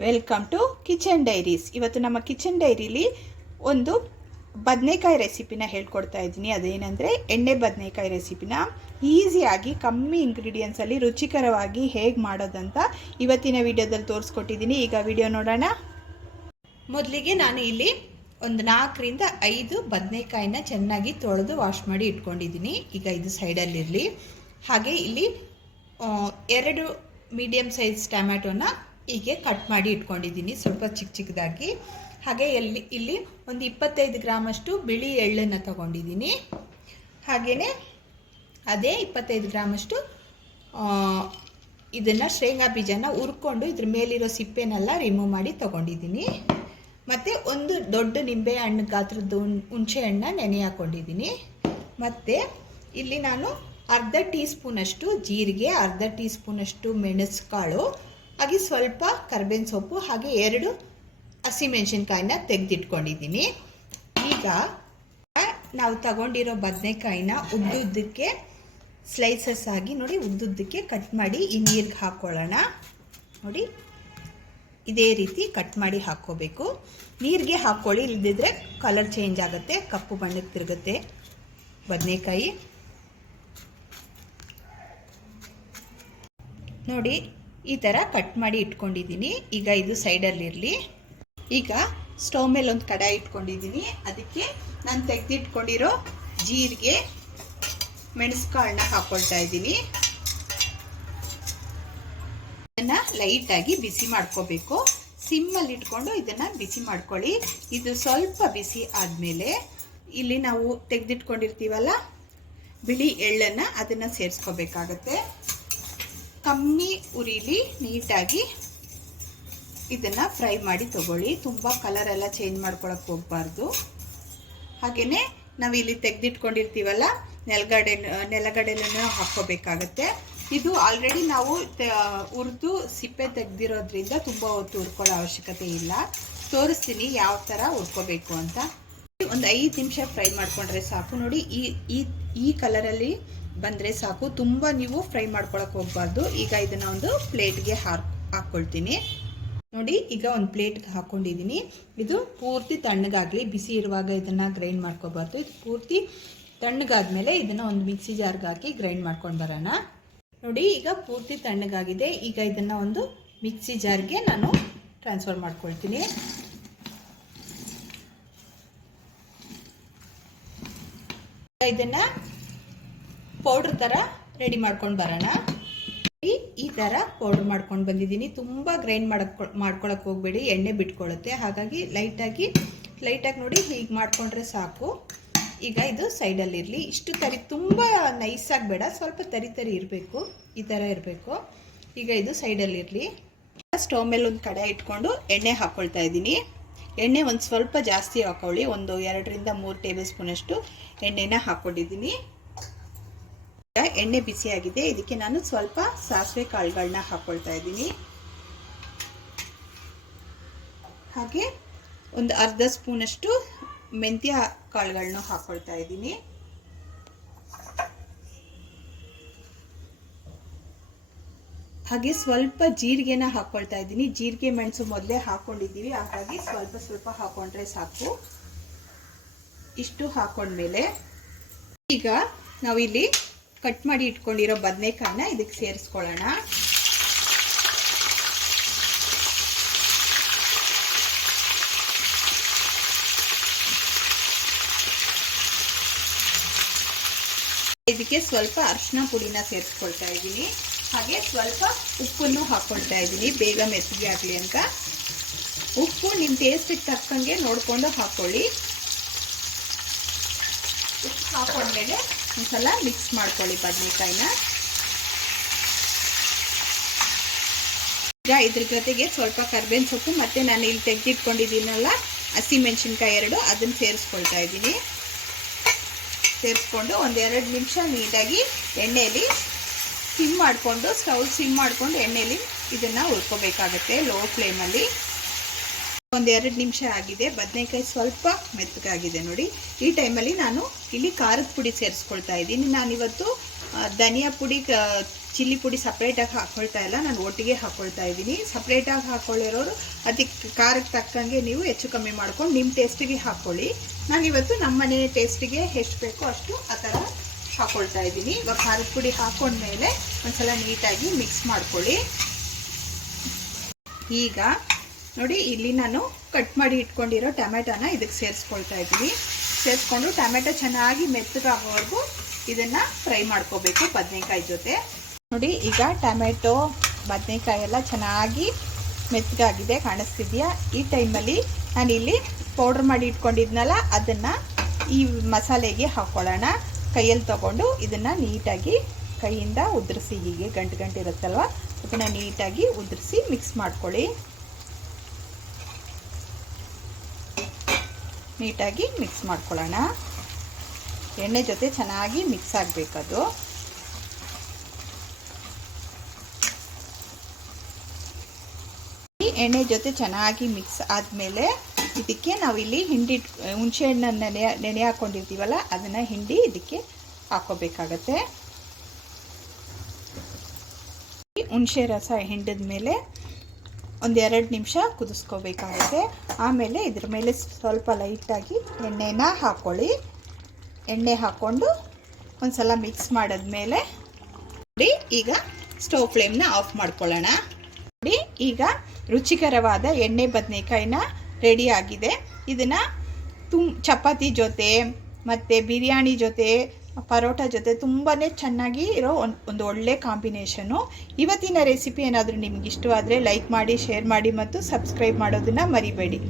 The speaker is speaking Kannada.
ವೆಲ್ಕಮ್ ಟು ಕಿಚನ್ ಡೈರೀಸ್ ಇವತ್ತು ನಮ್ಮ ಕಿಚನ್ ಡೈರಿಲಿ ಒಂದು ಬದನೆಕಾಯಿ ರೆಸಿಪಿನ ಹೇಳ್ಕೊಡ್ತಾ ಇದ್ದೀನಿ. ಅದೇನೆಂದರೆ ಎಣ್ಣೆ ಬದನೆಕಾಯಿ ರೆಸಿಪಿನ ಈಸಿಯಾಗಿ ಕಮ್ಮಿ ಇಂಗ್ರೀಡಿಯೆಂಟ್ಸಲ್ಲಿ ರುಚಿಕರವಾಗಿ ಹೇಗೆ ಮಾಡೋದಂತ ಇವತ್ತಿನ ವಿಡಿಯೋದಲ್ಲಿ ತೋರಿಸ್ಕೊಟ್ಟಿದ್ದೀನಿ. ಈಗ ವಿಡಿಯೋ ನೋಡೋಣ. ಮೊದಲಿಗೆ ನಾನು ಇಲ್ಲಿ ಒಂದು ನಾಲ್ಕರಿಂದ ಐದು ಬದನೆಕಾಯಿನ ಚೆನ್ನಾಗಿ ತೊಳೆದು ವಾಶ್ ಮಾಡಿ ಇಟ್ಕೊಂಡಿದ್ದೀನಿ. ಈಗ ಇದು ಸೈಡಲ್ಲಿರಲಿ ಹಾಗೆ ಇಲ್ಲಿ ಎರಡು ಮೀಡಿಯಮ್ ಸೈಜ್ ಟೊಮ್ಯಾಟೊನ ಹೀಗೆ ಕಟ್ ಮಾಡಿ ಇಟ್ಕೊಂಡಿದ್ದೀನಿ. ಸ್ವಲ್ಪ ಚಿಕ್ಕ ಚಿಕ್ಕದಾಗಿ ಹಾಗೆ ಎಲ್ಲಿ, ಇಲ್ಲಿ ಒಂದು ಇಪ್ಪತ್ತೈದು ಗ್ರಾಮಷ್ಟು ಬಿಳಿ ಎಳ್ಳನ್ನು ತಗೊಂಡಿದ್ದೀನಿ. ಹಾಗೆಯೇ ಅದೇ ಇಪ್ಪತ್ತೈದು ಗ್ರಾಮಷ್ಟು ಇದನ್ನು ಶೇಂಗಾ ಬೀಜನ ಹುರ್ಕೊಂಡು ಇದ್ರ ಮೇಲಿರೋ ಸಿಪ್ಪೆನೆಲ್ಲ ರಿಮೂವ್ ಮಾಡಿ ತಗೊಂಡಿದ್ದೀನಿ. ಮತ್ತು ಒಂದು ದೊಡ್ಡ ನಿಂಬೆ ಹಣ್ಣು ಗಾತ್ರದ ಹುಣ್- ಹುಣಸೆ ಹಣ್ಣನ್ನ ನೆನೆ ಹಾಕ್ಕೊಂಡಿದ್ದೀನಿ ಮತ್ತು ಇಲ್ಲಿ ನಾನು ಅರ್ಧ ಟೀ ಸ್ಪೂನಷ್ಟು ಜೀರಿಗೆ, ಅರ್ಧ ಟೀ ಸ್ಪೂನಷ್ಟು ಮೆಣಸುಕಾಳು ಹಾಗೆ ಸ್ವಲ್ಪ ಕರ್ಬೇವಿನ ಸೊಪ್ಪು, ಹಾಗೆ ಎರಡು ಹಸಿಮೆಣಸಿನ್ಕಾಯಿನ ತೆಗೆದಿಟ್ಕೊಂಡಿದ್ದೀನಿ. ಈಗ ನಾವು ತಗೊಂಡಿರೋ ಬದನೆಕಾಯಿನ ಉದ್ದುದ್ದಕ್ಕೆ ಸ್ಲೈಸಸ್ ಆಗಿ ನೋಡಿ ಉದ್ದುದ್ದಕ್ಕೆ ಕಟ್ ಮಾಡಿ ಈ ನೀರಿಗೆ ಹಾಕ್ಕೊಳ್ಳೋಣ ನೋಡಿ, ಇದೇ ರೀತಿ ಕಟ್ ಮಾಡಿ ಹಾಕ್ಕೋಬೇಕು. ನೀರಿಗೆ ಹಾಕ್ಕೊಳ್ಳಿ ಇಲ್ಲದಿದ್ರೆ ಕಲರ್ ಚೇಂಜ್ ಆಗುತ್ತೆ, ಕಪ್ಪು ಬಣ್ಣಕ್ಕೆ ತಿರುಗುತ್ತೆ ಬದನೆಕಾಯಿ. ನೋಡಿ ಈ ಥರ ಕಟ್ ಮಾಡಿ ಇಟ್ಕೊಂಡಿದ್ದೀನಿ. ಈಗ ಇದು ಸೈಡಲ್ಲಿರಲಿ ಈಗ ಸ್ಟವ್ ಮೇಲೆ ಒಂದು ಕಡಾಯಿ ಇಟ್ಕೊಂಡಿದ್ದೀನಿ. ಅದಕ್ಕೆ ನಾನು ತೆಗೆದಿಟ್ಕೊಂಡಿರೋ ಜೀರಿಗೆ ಮೆಣಸುಕಾಳನ್ನ ಹಾಕ್ಕೊಳ್ತಾ ಇದ್ದೀನಿ. ಇದನ್ನು ಲೈಟಾಗಿ ಬಿಸಿ ಮಾಡ್ಕೋಬೇಕು. ಸಿಮ್ಮಲ್ಲಿ ಇಟ್ಕೊಂಡು ಇದನ್ನು ಬಿಸಿ ಮಾಡ್ಕೊಳ್ಳಿ. ಇದು ಸ್ವಲ್ಪ ಬಿಸಿ ಆದಮೇಲೆ ಇಲ್ಲಿ ನಾವು ತೆಗೆದಿಟ್ಕೊಂಡಿರ್ತೀವಲ್ಲ, ಬಿಳಿ ಎಳ್ಳನ್ನು ಅದನ್ನು ಸೇರಿಸ್ಕೋಬೇಕಾಗತ್ತೆ. ಕಮ್ಮಿ ಉರಿಲಿ ನೀಟಾಗಿ ಇದನ್ನು ಫ್ರೈ ಮಾಡಿ ತಗೊಳ್ಳಿ. ತುಂಬ ಕಲರ್ ಎಲ್ಲ ಚೇಂಜ್ ಮಾಡ್ಕೊಳಕ್ಕೆ ಹೋಗಬಾರ್ದು. ಹಾಗೆಯೇ ನಾವು ಇಲ್ಲಿ ತೆಗೆದಿಟ್ಕೊಂಡಿರ್ತೀವಲ್ಲ, ನೆಲಗಡೆ ನೆಲಗಡೆಲೂ ಹಾಕ್ಕೋಬೇಕಾಗತ್ತೆ. ಇದು ಆಲ್ರೆಡಿ ನಾವು ಉರಿದು ಸಿಪ್ಪೆ ತೆಗೆದಿರೋದ್ರಿಂದ ತುಂಬ ಹೊತ್ತು ಉರ್ಕೊಳ್ಳೋ ಅವಶ್ಯಕತೆ ಇಲ್ಲ. ತೋರಿಸ್ತೀನಿ ಯಾವ ಥರ ಹುರ್ಕೋಬೇಕು ಅಂತ. ಒಂದು ಐದು ನಿಮಿಷ ಫ್ರೈ ಮಾಡ್ಕೊಂಡ್ರೆ ಸಾಕು. ನೋಡಿ ಈ ಈ ಈ ಕಲರಲ್ಲಿ ಬಂದರೆ ಸಾಕು. ತುಂಬ ನೀವು ಫ್ರೈ ಮಾಡ್ಕೊಳಕ್ಕೆ ಹೋಗಬಾರ್ದು. ಈಗ ಇದನ್ನು ಒಂದು ಪ್ಲೇಟ್ಗೆ ಹಾಕ್ ಹಾಕ್ಕೊಳ್ತೀನಿ ನೋಡಿ, ಈಗ ಒಂದು ಪ್ಲೇಟ್ಗೆ ಹಾಕ್ಕೊಂಡಿದ್ದೀನಿ ಇದು ಪೂರ್ತಿ ತಣ್ಣಗಾಗಲಿ. ಬಿಸಿ ಇರುವಾಗ ಇದನ್ನು ಗ್ರೈಂಡ್ ಮಾಡ್ಕೋಬಾರ್ದು. ಇದು ಪೂರ್ತಿ ತಣ್ಣಗಾದ್ಮೇಲೆ ಇದನ್ನು ಒಂದು ಮಿಕ್ಸಿ ಜಾರ್ಗೆ ಹಾಕಿ ಗ್ರೈಂಡ್ ಮಾಡ್ಕೊಂಡು ಬರೋಣ. ನೋಡಿ, ಈಗ ಪೂರ್ತಿ ತಣ್ಣಗಾಗಿದೆ. ಈಗ ಇದನ್ನು ಒಂದು ಮಿಕ್ಸಿ ಜಾರ್ಗೆ ನಾನು ಟ್ರಾನ್ಸ್ಫರ್ ಮಾಡ್ಕೊಳ್ತೀನಿ. ಇದನ್ನ ಪೌಡ್ರ್ ಥರ ರೆಡಿ ಮಾಡ್ಕೊಂಡು ಬರೋಣ. ಈ ಥರ ಪೌಡ್ರ್ ಮಾಡ್ಕೊಂಡು ಬಂದಿದ್ದೀನಿ. ತುಂಬ ಗ್ರೈಂಡ್ ಮಾಡಕ್ ಮಾಡ್ಕೊಳಕ್ಕೆ ಹೋಗಬೇಡಿ. ಎಣ್ಣೆ ಬಿಟ್ಕೊಳ್ಳುತ್ತೆ ಹಾಗಾಗಿ ಲೈಟಾಗಿ ಲೈಟಾಗಿ ನೋಡಿ ಹೀಗೆ ಮಾಡಿಕೊಂಡ್ರೆ ಸಾಕು. ಈಗ ಇದು ಸೈಡಲ್ಲಿರಲಿ ಇಷ್ಟು ತರಿ, ತುಂಬ ನೈಸಾಗಿ ಬೇಡ. ಸ್ವಲ್ಪ ತರಿ ತರಿ ಇರಬೇಕು. ಈ ಥರ ಇರಬೇಕು. ಈಗ ಇದು ಸೈಡಲ್ಲಿರಲಿ ಸ್ಟವ್ ಮೇಲೆ ಒಂದು ಕಡೆ ಇಟ್ಕೊಂಡು ಎಣ್ಣೆ ಹಾಕ್ಕೊಳ್ತಾ ಇದ್ದೀನಿ. ಎಣ್ಣೆ ಒಂದು ಸ್ವಲ್ಪ ಜಾಸ್ತಿ ಹಾಕೊಳ್ಳಿ. ಒಂದು ಎರಡರಿಂದ ಮೂರು ಟೇಬಲ್ ಸ್ಪೂನಷ್ಟು ಎಣ್ಣೆನ ಹಾಕ್ಕೊಂಡಿದ್ದೀನಿ ಎಣ್ಣೆ ಬಿಸಿಯಾಗಿದೆ. ಇದಕ್ಕೆ ನಾನು ಸ್ವಲ್ಪ ಸಾಸಿವೆ ಕಾಳುಗಳನ್ನ ಹಾಕ್ಕೊಳ್ತಾ ಇದ್ದೀನಿ. ಹಾಗೆ ಒಂದು ಅರ್ಧ ಸ್ಪೂನಷ್ಟು ಮೆಂತ್ಯ ಕಾಳುಗಳನ್ನ ಹಾಕ್ಕೊಳ್ತಾ ಇದ್ದೀನಿ. ಹಾಗೆ ಸ್ವಲ್ಪ ಜೀರಿಗೆನ ಹಾಕ್ಕೊಳ್ತಾ ಇದ್ದೀನಿ. ಜೀರಿಗೆ ಮೆಣಸು ಮೊದಲೇ ಹಾಕ್ಕೊಂಡಿದ್ದೀವಿ ಹಾಗಾಗಿ ಸ್ವಲ್ಪ ಸ್ವಲ್ಪ ಹಾಕ್ಕೊಂಡ್ರೆ ಸಾಕು. ಇಷ್ಟು ಹಾಕೊಂಡ್ಮೇಲೆ ಈಗ ನಾವಿಲ್ಲಿ ಕಟ್ ಮಾಡಿ ಇಟ್ಕೊಂಡಿರೋ ಬದನೆಕಾಯನ್ನ ಇದಕ್ಕೆ ಸೇರಿಸ್ಕೊಳ್ಳೋಣ. ಇದಕ್ಕೆ ಸ್ವಲ್ಪ ಅರಿಶಿನ ಪುಡಿನ ಸೇರಿಸ್ಕೊಳ್ತಾ ಇದ್ದೀನಿ. ಹಾಗೆ ಸ್ವಲ್ಪ ಉಪ್ಪನ್ನು ಹಾಕ್ಕೊಳ್ತಾ ಇದ್ದೀನಿ. ಬೇಗ ಮೆತ್ತಗೆ ಆಗಲಿ ಅಂತ. ಉಪ್ಪು ನಿಮ್ಮ ಟೇಸ್ಟಿಗೆ ತಕ್ಕಂಗೆ ನೋಡಿಕೊಂಡು ಹಾಕ್ಕೊಳ್ಳಿ ಉಪ್ಪು ಹಾಕೊಂಡ್ಮೇಲೆ ಒಂದ್ಸಲ ಮಿಕ್ಸ್ ಮಾಡ್ಕೊಳ್ಳಿ ಬದನೆಕಾಯಿನ. ಈಗ ಇದ್ರ ಜೊತೆಗೆ ಸ್ವಲ್ಪ ಕರ್ಬೇವಿನ ಸೊಪ್ಪು ಮತ್ತು ನಾನು ಇಲ್ಲಿ ತೆಗೆದಿಟ್ಕೊಂಡಿದ್ದೀನಲ್ಲ ಹಸಿಮೆಣ್ಸಿನ್ಕಾಯಿ ಎರಡು ಅದನ್ನು ಸೇರಿಸ್ಕೊಳ್ತಾ ಇದ್ದೀನಿ. ಸೇರಿಸ್ಕೊಂಡು ಒಂದೆರಡು ನಿಮಿಷ ನೀಟಾಗಿ ಎಣ್ಣೆಯಲ್ಲಿ ಸಿಮ್ ಮಾಡಿಕೊಂಡು, ಸ್ಟವ್ ಸಿಮ್ ಮಾಡಿಕೊಂಡು ಎಣ್ಣೆಯಲ್ಲಿ ಇದನ್ನು ಹುರ್ಕೋಬೇಕಾಗತ್ತೆ ಲೋ ಫ್ಲೇಮಲ್ಲಿ. ಒಂದೆರಡು ನಿಮಿಷ ಆಗಿದೆ. ಬದನೆಕಾಯಿ ಸ್ವಲ್ಪ ಮೆತ್ತಗಾಗಿದೆ ನೋಡಿ. ಈ ಟೈಮಲ್ಲಿ ನಾನು ಇಲ್ಲಿ ಖಾರದ ಪುಡಿ ಸೇರಿಸ್ಕೊಳ್ತಾ ಇದ್ದೀನಿ. ನಾನಿವತ್ತು ಧನಿಯಾ ಪುಡಿ ಚಿಲ್ಲಿ ಪುಡಿ ಸಪ್ರೇಟಾಗಿ ಹಾಕ್ಕೊಳ್ತಾ ಇಲ್ಲ. ನಾನು ಒಟ್ಟಿಗೆ ಹಾಕ್ಕೊಳ್ತಾ ಇದ್ದೀನಿ. ಸಪ್ರೇಟಾಗಿ ಹಾಕ್ಕೊಳ್ಳಿರೋರು ಅದಕ್ಕೆ ಖಾರಕ್ಕೆ ತಕ್ಕಂಗೆ ನೀವು ಹೆಚ್ಚು ಕಮ್ಮಿ ಮಾಡ್ಕೊಂಡು ನಿಮ್ಮ ಟೇಸ್ಟಿಗೆ ಹಾಕ್ಕೊಳ್ಳಿ ನಾನಿವತ್ತು ನಮ್ಮ ಮನೆ ಟೇಸ್ಟಿಗೆ ಎಷ್ಟು ಬೇಕೋ ಅಷ್ಟು ಆ ಥರ ಹಾಕ್ಕೊಳ್ತಾ ಇದ್ದೀನಿ. ಇವಾಗ ಖಾರದ ಪುಡಿ ಹಾಕೊಂಡ್ಮೇಲೆ ಒಂದು ಸಲ ನೀಟಾಗಿ ಮಿಕ್ಸ್ ಮಾಡ್ಕೊಳ್ಳಿ. ಈಗ ನೋಡಿ, ಇಲ್ಲಿ ನಾನು ಕಟ್ ಮಾಡಿ ಇಟ್ಕೊಂಡಿರೋ ಟೊಮೆಟೊನ ಇದಕ್ಕೆ ಸೇರಿಸ್ಕೊಳ್ತಾ ಇದ್ದೀನಿ. ಸೇರಿಸ್ಕೊಂಡು ಟೊಮೆಟೊ ಚೆನ್ನಾಗಿ ಮೆತ್ತಗಾಗೋವರೆಗೂ ಇದನ್ನು ಫ್ರೈ ಮಾಡ್ಕೋಬೇಕು ಬದನೆಕಾಯಿ ಜೊತೆ. ನೋಡಿ, ಈಗ ಟೊಮೆಟೊ, ಬದನೆಕಾಯಿ ಎಲ್ಲ ಚೆನ್ನಾಗಿ ಮೆತ್ತಗಾಗಿದೆ, ಕಾಣಿಸ್ತಿದೆಯಾ? ಈ ಟೈಮಲ್ಲಿ ನಾನಿಲ್ಲಿ ಪೌಡ್ರ್ ಮಾಡಿ ಇಟ್ಕೊಂಡಿದ್ನಲ್ಲ, ಅದನ್ನು ಈ ಮಸಾಲೆಗೆ ಹಾಕ್ಕೊಳ್ಳೋಣ ಕೈಯಲ್ಲಿ ತಗೊಂಡು ಇದನ್ನು ನೀಟಾಗಿ ಕೈಯಿಂದ ಉದುರಿಸಿ, ಹೀಗೆ ಗಂಟು ಗಂಟು ಇರುತ್ತಲ್ವ? ಅದನ್ನು ನೀಟಾಗಿ ಉದುರಿಸಿ ಮಿಕ್ಸ್ ಮಾಡ್ಕೊಳ್ಳಿ. ನೀಟಾಗಿ ಮಿಕ್ಸ್ ಮಾಡ್ಕೊಳ್ಳೋಣ. ಎಣ್ಣೆ ಜೊತೆ ಚೆನ್ನಾಗಿ ಮಿಕ್ಸ್ ಆಗಬೇಕದು. ಎಣ್ಣೆ ಜೊತೆ ಚೆನ್ನಾಗಿ ಮಿಕ್ಸ್ ಆದಮೇಲೆ ಇದಕ್ಕೆ ನಾವಿಲ್ಲಿ ಹಿಂಡಿ, ಹುಣಸೆ ಹಣ್ಣನ್ನು ನೆನೆ ನೆನೆ ಹಾಕ್ಕೊಂಡಿರ್ತೀವಲ್ಲ ಅದನ್ನು ಹಿಂಡಿ ಇದಕ್ಕೆ ಹಾಕೋಬೇಕಾಗತ್ತೆ. ಹುಣಸೆ ರಸ ಹಿಂಡಿದ ಮೇಲೆ ಒಂದೆರಡು ನಿಮಿಷ ಕುದಿಸ್ಕೋಬೇಕಾಗುತ್ತೆ. ಆಮೇಲೆ ಇದ್ರ ಮೇಲೆ ಸ್ವಲ್ಪ ಲೈಟಾಗಿ ಎಣ್ಣೆನ ಹಾಕ್ಕೊಳ್ಳಿ ಎಣ್ಣೆ ಹಾಕ್ಕೊಂಡು ಒಂದ್ಸಲ ಮಿಕ್ಸ್ ಮಾಡಿದ್ಮೇಲೆ ನೋಡಿ, ಈಗ ಸ್ಟವ್ ಫ್ಲೇಮ್ನ ಆಫ್ ಮಾಡ್ಕೊಳ್ಳೋಣ. ನೋಡಿ, ಈಗ ರುಚಿಕರವಾದ ಎಣ್ಣೆ ಬದನೆಕಾಯಿನ ರೆಡಿ ಆಗಿದೆ. ಇದನ್ನು ತುಮ್ ಚಪಾತಿ ಜೊತೆ ಮತ್ತು ಬಿರಿಯಾನಿ ಜೊತೆ ಪರೋಟ ಜೊತೆ ತುಂಬಾ ಚೆನ್ನಾಗಿ ಇರೋ ಒಂದು ಒಂದು ಒಳ್ಳೆ ಕಾಂಬಿನೇಷನು ಇವತ್ತಿನ ರೆಸಿಪಿ ಏನಾದರೂ ನಿಮಗೆ ಇಷ್ಟವಾದರೆ ಲೈಕ್ ಮಾಡಿ, ಶೇರ್ ಮಾಡಿ ಮತ್ತು ಸಬ್ಸ್ಕ್ರೈಬ್ ಮಾಡೋದನ್ನು ಮರಿಬೇಡಿ.